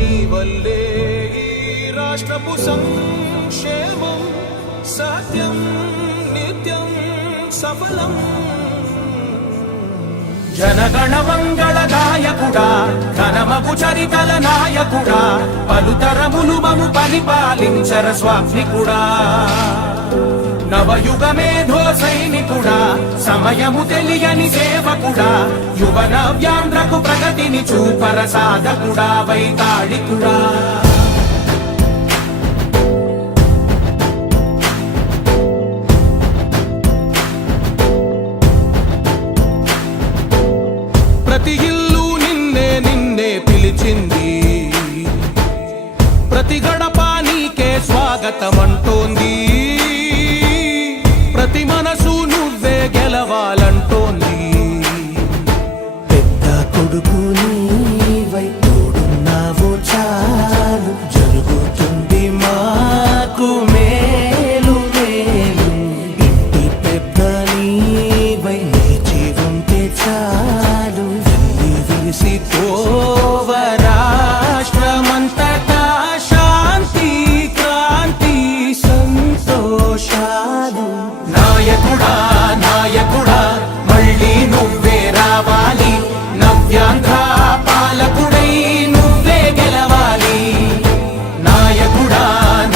నీ వల్లే ఈ రాష్ట్రపు సంక్షేమం సత్యం నిత్యం సఫలం. జనగణ మంగళ నాయకుడా, ఘనమగు చరితల నాయకుడా, పలుతరములు మము పరిపాలించర స్వామికుడా. నవయుగ మేధో సైనికుడా, సమయము తెలియని సేవకుడా, యువ నవ్యాంధ్రకు ప్రగతిని చూపర సాధకుడా, వైతాళికుడా. ప్రతి ఇల్లు నిన్నే నిన్నే పిలిచింది, ప్రతి గడప నీకే స్వాగతమంటోంది, ప్రతి మనసు నువ్వే గెలవాలంటోంది. పెద్ద కొడుకు నీవై తోడున్నావు చాలు, జరుగుతుంది మాకు మేలు మేలు. ఇంటి పెద్ద నీవై నిలిచి ఉంటే చాలు, విరిసి పోవ రాష్ట్రమంతటా శాంతి క్రాంతి సంతోషాలు. నాయకుడా నాయకుడా మళ్ళీ నువ్వే రావాలి, నవ్యాంధ్ర పాలకుడై నువ్వే గెలవాలి. నాయకుడా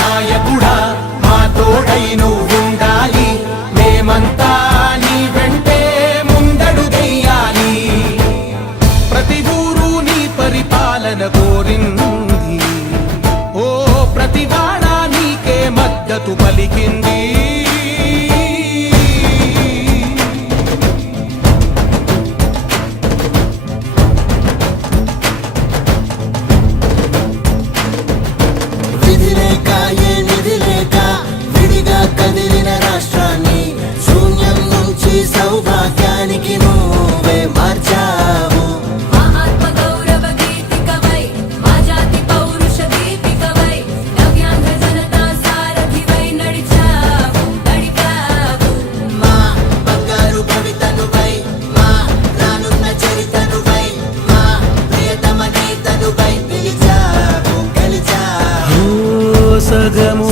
నాయకుడా మా తోడై నువ్వుండాలి, మేమంతా నీ వెంటే ముందడుగెయ్యాలి. ప్రతి ఊరు నీ పరిపాలన కోరింది, ఓ ప్రతి వాడ నీకే మద్దతు పలికింది. విధి లేక ఏ నిధి లేక విడిగా కదిలిన రాష్ట్రాన్ని శూన్యం నుంచి సౌభాగ్యానికి నువ్వే మార్చావు. మా బంగారు భవితనువై, మా రానున్న చరితనువై, మా ప్రియతమ నేతనువై పిలిచావు, గెలిచావు. సగము